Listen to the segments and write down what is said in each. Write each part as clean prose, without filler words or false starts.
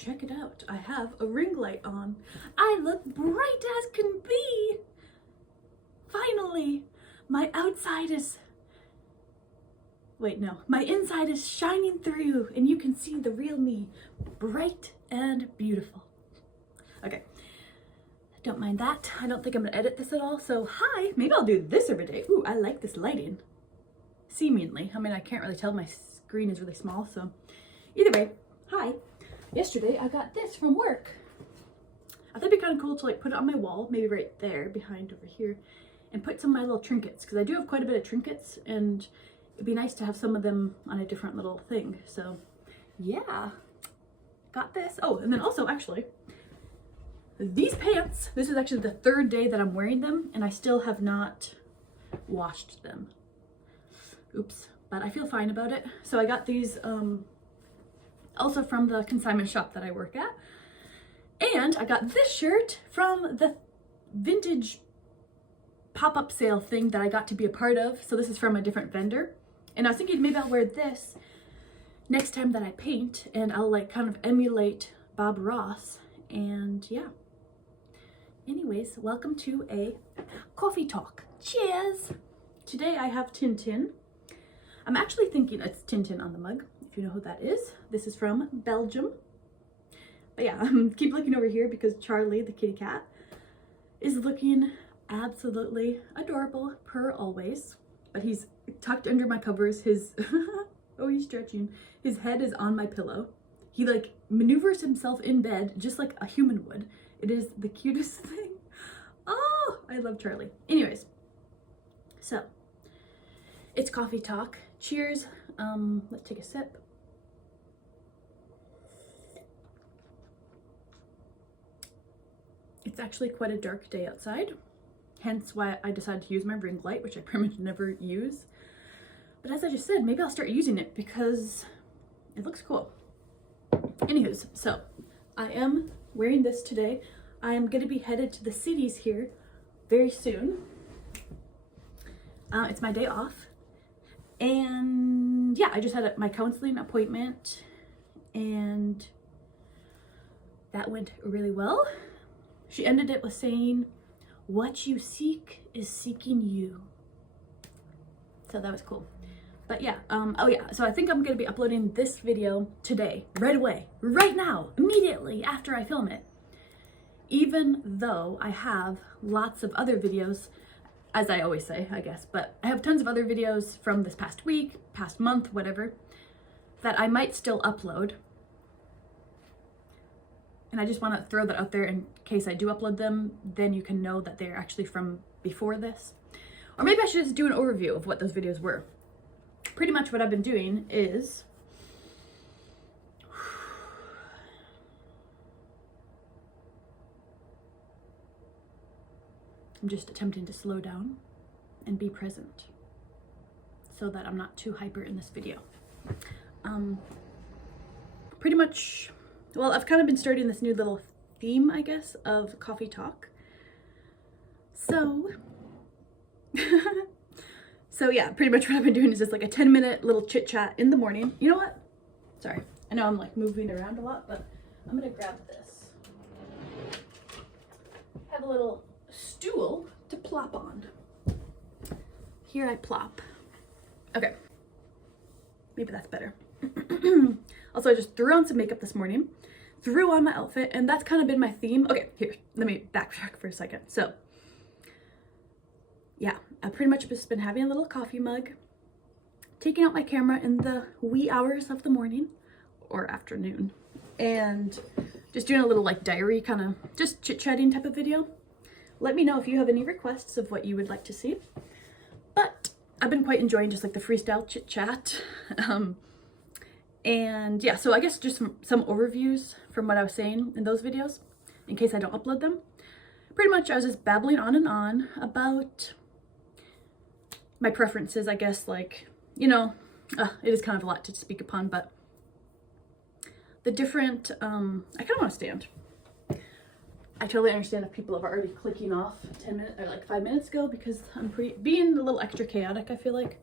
check it out. I have a ring light on. I look bright as can be. Finally, my outside is, wait, no, my inside is shining through and you can see the real me, bright and beautiful. Okay, don't mind that. I don't think I'm gonna edit this at all, so hi, maybe I'll do this every day. Ooh, I like this lighting. Seemingly, I mean, I can't really tell, my screen is really small, so either way, hi. Yesterday, I got this from work. I thought it'd be kind of cool to like put it on my wall, maybe right there, behind over here, and put some of my little trinkets, because I do have quite a bit of trinkets, and it'd be nice to have some of them on a different little thing. So yeah, got this. Oh, and then also actually, these pants, this is actually the third day that I'm wearing them, and I still have not washed them. Oops, but I feel fine about it. So I got these also from the consignment shop that I work at. And I got this shirt from the vintage pop-up sale thing that I got to be a part of. So this is from a different vendor. And I was thinking maybe I'll wear this next time that I paint, and I'll like kind of emulate Bob Ross. And yeah. Anyways, welcome to a coffee talk. Cheers! Today I have Tintin. I'm actually thinking it's Tintin on the mug, if you know who that is. This is from Belgium. But yeah, keep looking over here because Charlie, the kitty cat, is looking absolutely adorable per always. But he's tucked under my covers. His, oh, he's stretching. His head is on my pillow. He like maneuvers himself in bed just like a human would. It is the cutest thing. Oh, I love Charlie. Anyways, so it's coffee talk. Cheers. Let's take a sip. It's actually quite a dark day outside, hence why I decided to use my ring light, which I pretty much never use. But as I just said, maybe I'll start using it because it looks cool. Anywho's, so I am wearing this today. I am going to be headed to the cities here very soon. It's my day off. And yeah, I just had my counseling appointment and that went really well. She ended it with saying, "What you seek is seeking you." So that was cool. But yeah, oh yeah, so I think I'm gonna be uploading this video today, right away, right now, immediately after I film it. Even though I have lots of other videos, as I always say, I guess, but I have tons of other videos from this past week, past month, whatever, that I might still upload. And I just want to throw that out there in case I do upload them, then you can know that they're actually from before this. Or maybe I should just do an overview of what those videos were. Pretty much what I've been doing is I'm just attempting to slow down and be present so that I'm not too hyper in this video. Pretty much, well, I've kind of been starting this new little theme, I guess, of coffee talk. So, so yeah, pretty much what I've been doing is just like a 10-minute little chit chat in the morning. You know what? Sorry, I know I'm like moving around a lot, but I'm gonna grab this. Have a little stool to plop on. Here I plop. Okay, maybe that's better. Also, I just threw on some makeup this morning, threw on my outfit, and that's kind of been my theme. Okay, here, let me backtrack for a second. So yeah, I've pretty much just been having a little coffee mug, taking out my camera in the wee hours of the morning or afternoon, and just doing a little like diary kind of just chit-chatting type of video. Let me know if you have any requests of what you would like to see. But I've been quite enjoying just like the freestyle chit-chat. And yeah, so I guess just some overviews from what I was saying in those videos, in case I don't upload them. Pretty much I was just babbling on and on about my preferences, I guess, like, you know, it is kind of a lot to speak upon, but the different, I kind of want to stand. I totally understand if people have already clicking off 10 minutes or like 5 minutes ago because I'm being a little extra chaotic, I feel like.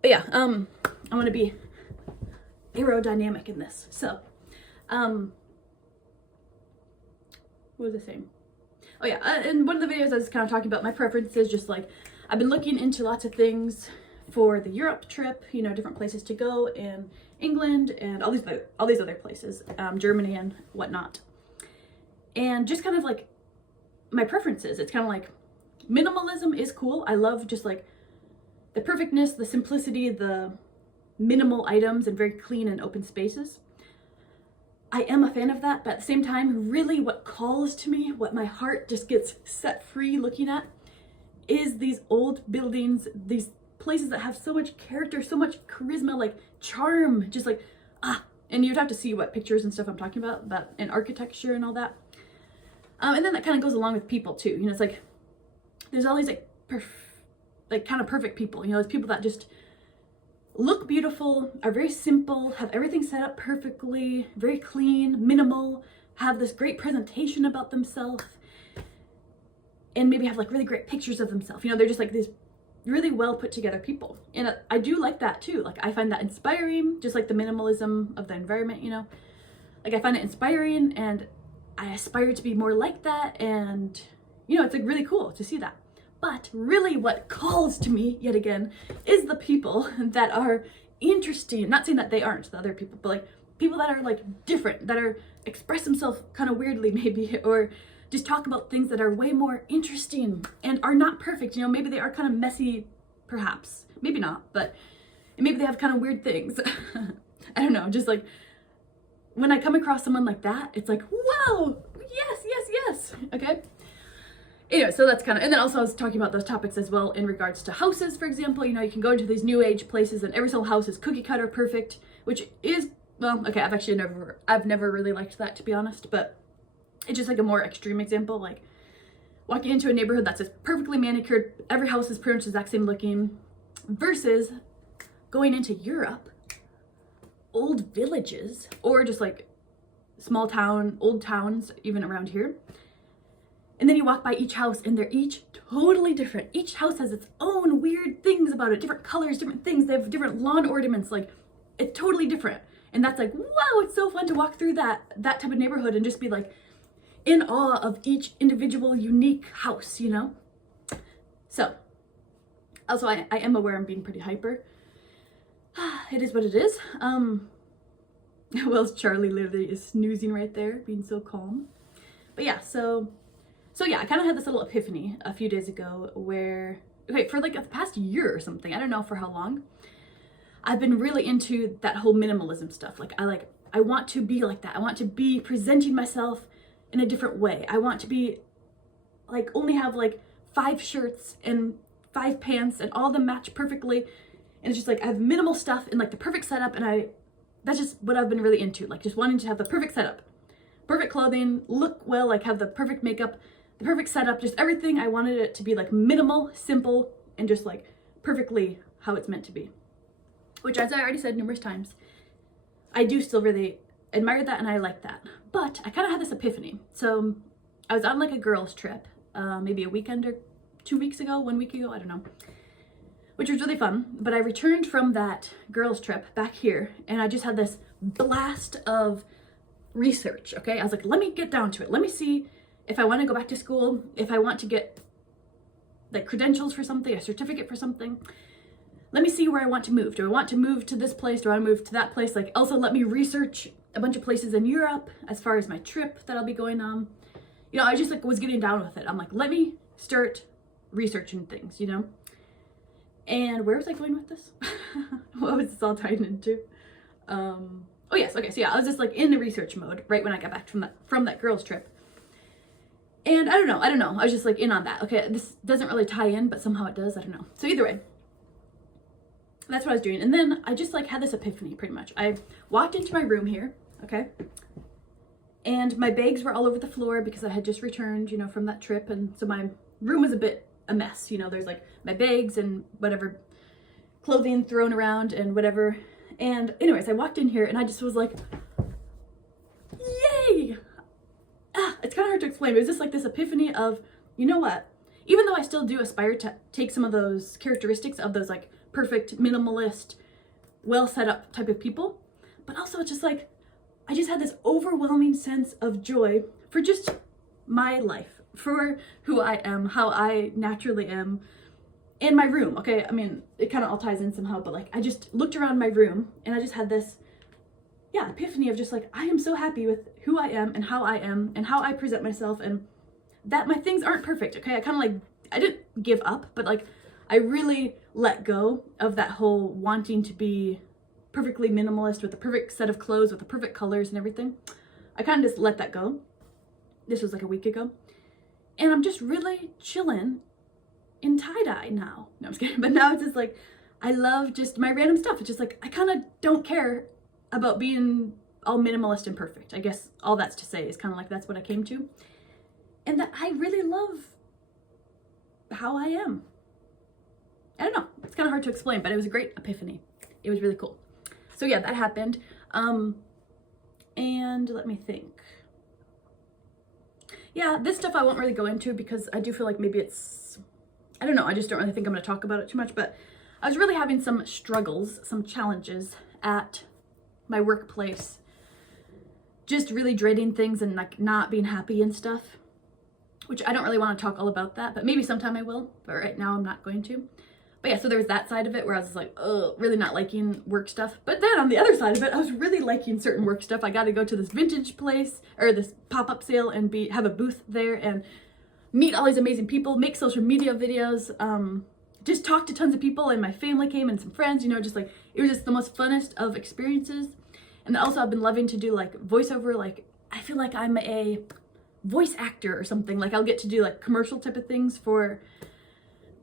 But yeah, I want to be aerodynamic in this. So What was I saying? Oh yeah, in one of the videos I was kind of talking about my preferences, just like I've been looking into lots of things for the Europe trip, you know, different places to go in England and all these other places, Germany and whatnot. And just kind of like my preferences, it's kind of like minimalism is cool. I love just like the perfectness, the simplicity, the minimal items and very clean and open spaces. I am a fan of that, but at the same time, really what calls to me, what my heart just gets set free looking at, is these old buildings, these places that have so much character, so much charisma, like charm, just like, and you'd have to see what pictures and stuff I'm talking about and architecture and all that. And then that kind of goes along with people too. You know, it's like, there's all these like kind of perfect people, you know, it's people that just look beautiful, are very simple, have everything set up perfectly, very clean, minimal, have this great presentation about themselves, and maybe have like really great pictures of themselves. You know, they're just like these really well put together people. And I do like that too. Like I find that inspiring, just like the minimalism of the environment, you know. Like I find it inspiring and I aspire to be more like that, and you know, it's like really cool to see that. But really what calls to me, yet again, is the people that are interesting. Not saying that they aren't the other people, but like people that are like different, that are express themselves kind of weirdly maybe, or just talk about things that are way more interesting and are not perfect. You know, maybe they are kind of messy, perhaps. Maybe not, but maybe they have kind of weird things. I don't know, just like when I come across someone like that, it's like, wow, yes, yes, yes, okay? Anyway, so that's kind of, and then also I was talking about those topics as well in regards to houses, for example. You know, you can go into these new age places and every single house is cookie cutter perfect, which is, well, okay, I've never really liked that, to be honest, but it's just like a more extreme example, like walking into a neighborhood that's just perfectly manicured, every house is pretty much the exact same looking, versus going into Europe, old villages, or just like old towns, even around here. And then you walk by each house and they're each totally different. Each house has its own weird things about it, different colors, different things. They have different lawn ornaments, like it's totally different. And that's like, wow, it's so fun to walk through that type of neighborhood and just be like in awe of each individual unique house, you know? So, also I am aware I'm being pretty hyper. It is what it is. Well, Charlie literally is snoozing right there, being so calm. But yeah, so yeah, I kind of had this little epiphany a few days ago where, okay, for like the past year or something, I don't know for how long, I've been really into that whole minimalism stuff. Like I want to be like that. I want to be presenting myself in a different way. I want to be like, only have like 5 shirts and 5 pants and all of them match perfectly. And it's just like, I have minimal stuff in like the perfect setup, and that's just what I've been really into. Like just wanting to have the perfect setup, perfect clothing, look well, like have the perfect makeup, the perfect setup, just everything. I wanted it to be like minimal, simple, and just like perfectly how it's meant to be. Which, as I already said numerous times, I do still really admire that and I like that. But I kind of had this epiphany. So I was on like a girls trip, maybe a weekend or 1 week ago, I don't know. Which was really fun. But I returned from that girls trip back here and I just had this blast of research, okay? I was like, let me get down to it. Let me see if I want to go back to school, if I want to get like credentials for something, a certificate for something. Let me see where I want to move. Do I want to move to this place? Do I want to move to that place? Like also let me research a bunch of places in Europe as far as my trip that I'll be going on. You know, I just like was getting down with it. I'm like, let me start researching things, you know? And where was I going with this? What was this all tied into? Oh yes, okay, so yeah, I was just like in the research mode right when I got back from that girls trip. And I don't know, I was just like in on that. Okay, this doesn't really tie in, but somehow it does, I don't know. So either way, that's what I was doing. And then I just like had this epiphany pretty much. I walked into my room here, okay? And my bags were all over the floor because I had just returned, you know, from that trip. And so my room was a bit a mess, you know, there's like my bags and whatever clothing thrown around and whatever. And anyways, I walked in here and I just was like, yay! It's kind of hard to explain, but it was just like this epiphany of, you know what? Even though I still do aspire to take some of those characteristics of those like perfect, minimalist, well set up type of people, but also it's just like, I just had this overwhelming sense of joy for just my life, for who I am, how I naturally am in my room. Okay, I mean, it kind of all ties in somehow, but like I just looked around my room and I just had this, yeah, epiphany of just like, I am so happy with who I am and how I present myself, and that my things aren't perfect. Okay, I kind of like, I didn't give up, but like I really let go of that whole wanting to be perfectly minimalist with the perfect set of clothes with the perfect colors and everything. I kind of just let that go. This was like a week ago, and I'm just really chilling in tie-dye now. No, I'm just kidding. But now it's just like, I love just my random stuff. It's just like, I kind of don't care about being all minimalist and perfect. I guess all that's to say is kind of like, that's what I came to. And that I really love how I am. I don't know. It's kind of hard to explain, but it was a great epiphany. It was really cool. So yeah, that happened. And let me think. Yeah, this stuff I won't really go into because I do feel like maybe it's, I don't know, I just don't really think I'm going to talk about it too much, but I was really having some struggles, some challenges at my workplace. Just really dreading things and like not being happy and stuff, which I don't really want to talk all about that, but maybe sometime I will, but right now I'm not going to. But yeah, so there was that side of it where I was like, oh, really not liking work stuff. But then on the other side of it, I was really liking certain work stuff. I got to go to this vintage place or this pop-up sale and have a booth there and meet all these amazing people, make social media videos, just talk to tons of people, and my family came and some friends, you know, just like, it was just the most funnest of experiences. And also I've been loving to do like voiceover. Like, I feel like I'm a voice actor or something. Like I'll get to do like commercial type of things for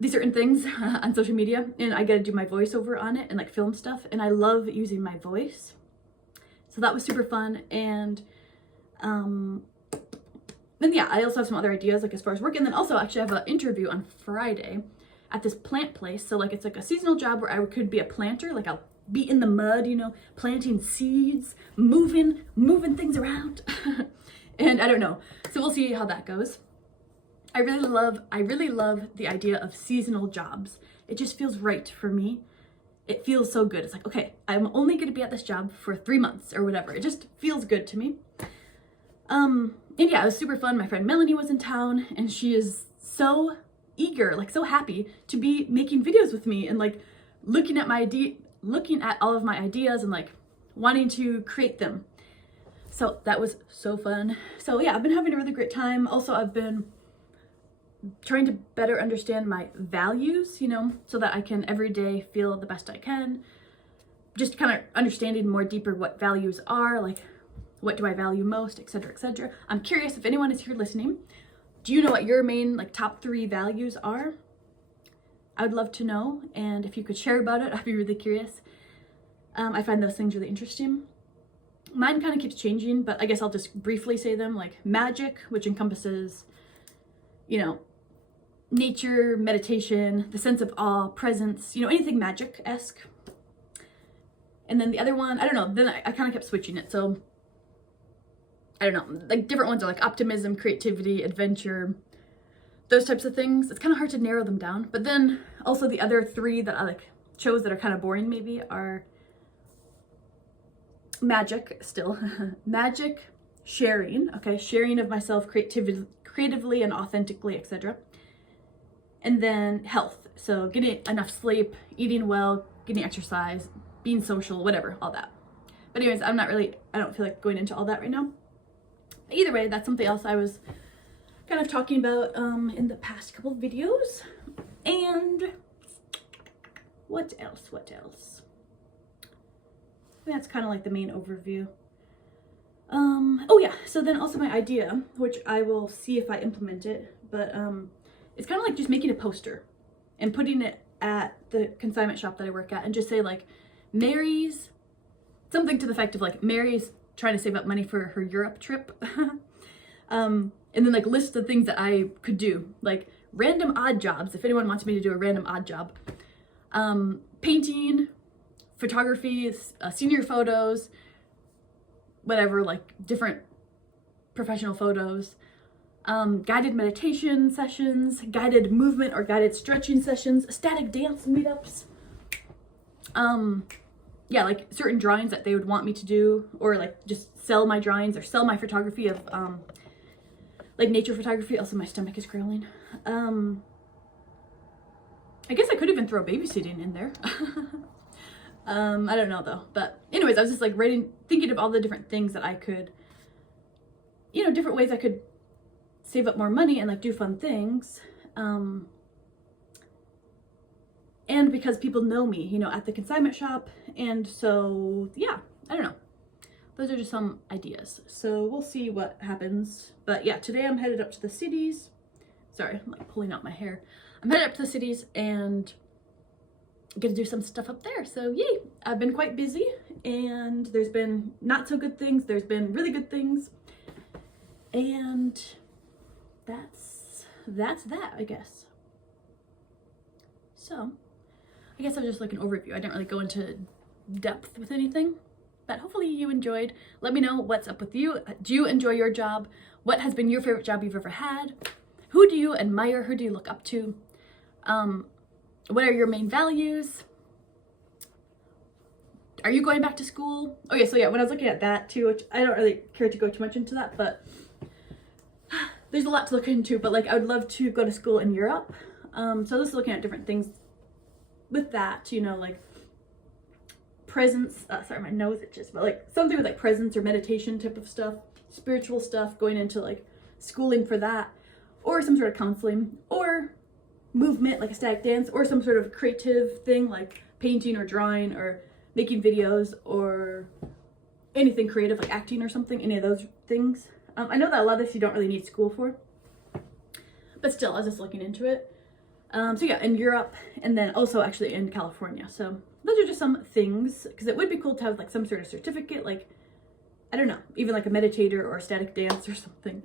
these certain things on social media, and I get to do my voiceover on it and like film stuff, and I love using my voice. So that was super fun. And then yeah, I also have some other ideas like as far as work, and then also actually I have an interview on Friday at this plant place. So like it's like a seasonal job where I could be a planter, like I'll be in the mud, you know, planting seeds, moving things around. And I don't know. So we'll see how that goes. I really love the idea of seasonal jobs. It just feels right for me. It feels so good. It's like, okay, I'm only going to be at this job for 3 months or whatever. It just feels good to me. And yeah, it was super fun. My friend Melanie was in town, and she is so eager, like so happy to be making videos with me and like looking at all of my ideas and like wanting to create them. So that was so fun. So yeah, I've been having a really great time. Also, I've been trying to better understand my values, you know, so that I can every day feel the best I can. Just kind of understanding more deeper what values are, like what do I value most, etc., etc. I'm curious if anyone is here listening. Do you know what your main like top 3 values are? I would love to know, and if you could share about it, I'd be really curious. I find those things really interesting. Mine kind of keeps changing, but I guess I'll just briefly say them, like magic, which encompasses, you know, nature, meditation, the sense of awe, presence, you know, anything magic-esque. And then the other one, I don't know, then I kind of kept switching it. So I don't know, like different ones are like optimism, creativity, adventure, those types of things. It's kind of hard to narrow them down. But then also the other 3 that I like chose that are kind of boring maybe are magic still, magic, sharing, okay, sharing of myself creatively and authentically, etc. And then health, so getting enough sleep, eating well, getting exercise, being social, whatever, all that. But anyways, I don't feel like going into all that right now. Either way, that's something else I was kind of talking about in the past couple of videos. And what else? That's kind of like the main overview. Oh yeah, so then also my idea, which I will see if I implement it, but it's kind of like just making a poster and putting it at the consignment shop that I work at and just say like, Mary's, something to the effect of like, Mary's trying to save up money for her Europe trip. And then like list the things that I could do, like random odd jobs, if anyone wants me to do a random odd job. Painting, photography, senior photos, whatever, like different professional photos, guided meditation sessions, guided movement or guided stretching sessions, static dance meetups. yeah, like certain drawings that they would want me to do, or like just sell my drawings or sell my photography of like nature photography. Also, my stomach is growling. I guess I could even throw babysitting in there. I don't know though. But anyways, I was just like thinking of all the different things that I could, you know, different ways I could save up more money and like do fun things. And because people know me, you know, at the consignment shop. And so, yeah, I don't know. Those are just some ideas. So we'll see what happens. But yeah, today I'm headed up to the cities. Sorry, I'm like pulling out my hair. I'm headed up to the cities and gonna do some stuff up there. So yay, I've been quite busy, and there's been not so good things. There's been really good things. And that's that, I guess. So I guess that was just like an overview. I didn't really go into depth with anything, but hopefully you enjoyed. Let me know what's up with you. Do you enjoy your job? What has been your favorite job you've ever had? Who do you admire? Who do you look up to? What are your main values? Are you going back to school? Okay, so yeah, when I was looking at that too, which I don't really care to go too much into that, but there's a lot to look into, but like I would love to go to school in Europe. So just looking at different things with that, you know, like presence, sorry, my nose itches, but like something with like presence or meditation type of stuff, spiritual stuff, going into like schooling for that, or some sort of counseling, or movement like a static dance, or some sort of creative thing like painting or drawing or making videos or anything creative like acting or something, any of those things. I know that a lot of this you don't really need school for, but still I was just looking into it. So yeah, in Europe, and then also actually in California. So those are just some things, because it would be cool to have like some sort of certificate, like, I don't know, even like a meditator or a static dance or something.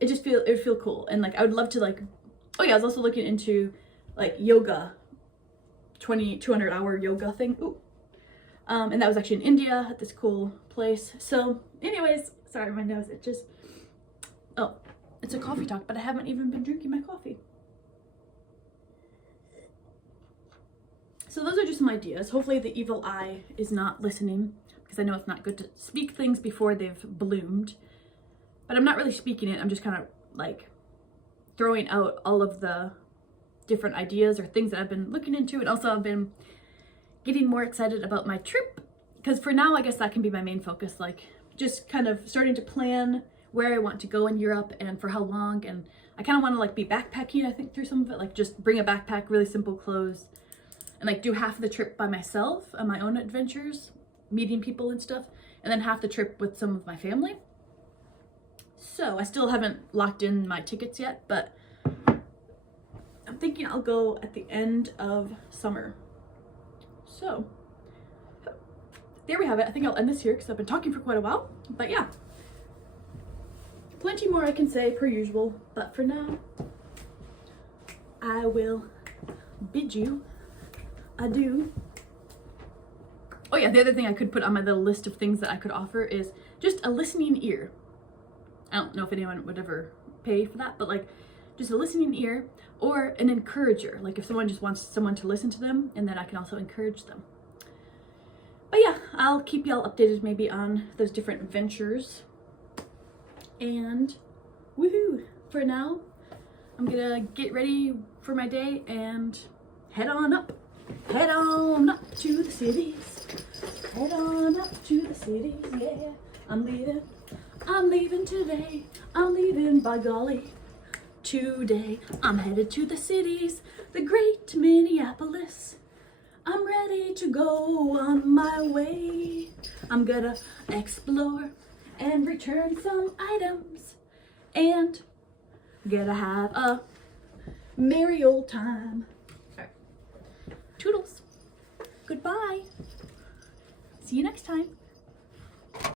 It would feel cool. And like, I would love to like, oh yeah, I was also looking into like yoga, 200-hour yoga thing. Ooh. And that was actually in India at this cool place. So anyways, sorry, my nose, it just, oh, it's a coffee talk, but I haven't even been drinking my coffee. So those are just some ideas. Hopefully the evil eye is not listening, because I know it's not good to speak things before they've bloomed. But I'm not really speaking it. I'm just kind of like throwing out all of the different ideas or things that I've been looking into. And also I've been getting more excited about my trip, because for now, I guess that can be my main focus. Like just kind of starting to plan where I want to go in Europe and for how long. And I kind of want to like be backpacking, I think, through some of it. Like just bring a backpack, really simple clothes, and like do half of the trip by myself on my own adventures, meeting people and stuff, and then half the trip with some of my family. So I still haven't locked in my tickets yet, but I'm thinking I'll go at the end of summer. So there we have it. I think I'll end this here because I've been talking for quite a while, but yeah, plenty more I can say per usual, but for now I will bid you adieu. Oh yeah, the other thing I could put on my little list of things that I could offer is just a listening ear. I don't know if anyone would ever pay for that, but like just a listening ear, or an encourager. Like if someone just wants someone to listen to them, and then I can also encourage them. But yeah, I'll keep y'all updated maybe on those different ventures. And woohoo, for now, I'm gonna get ready for my day and head on up. Head on up to the cities. Head on up to the cities, yeah. I'm leaving today. I'm leaving, by golly. Today, I'm headed to the cities, the great Minneapolis. I'm ready to go on my way. I'm gonna explore and return some items, and gonna have a merry old time. Toodles. Goodbye. See you next time.